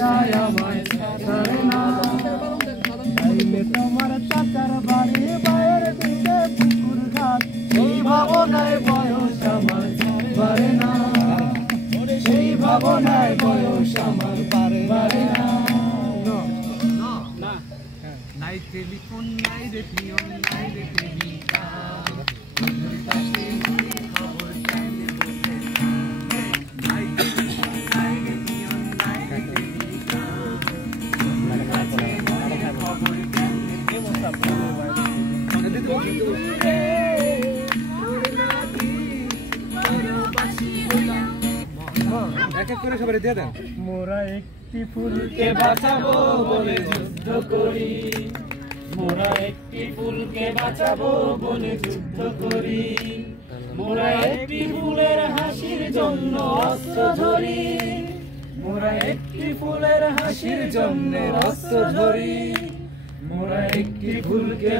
আমায় ছাড়ে না। তাইলে তোমার চাচার বাড়ি বাইরের দিকে পুকুর ঘাট, সেই ভাবনায় বয়স আমার বাড়ে না, সেই ভাবনায় বয়স আমার বাড়ে না। নাই টেলিফোন নাই রে পিয়ন নাই রে প্রেমিকা, খবর চাইলে বলতে নাই টেলিফোন নাই রে পিয়ন নাই রে প্রেমিকা, খবর এক এক করে সবাই দিয়ে দেন। মোরা একটি ফুলকে বাঁচাবো বলে যুদ্ধ করি, মোরা একটি ফুলকে বাঁচাবো বলে যুদ্ধ করি, মোরা একটি ফুলের হাসির জন্য অস্ত্র ধরি, মোরা একটি ফুলের হাসির জন্য অস্ত্র ধরি, মোরা একটি ফুলকে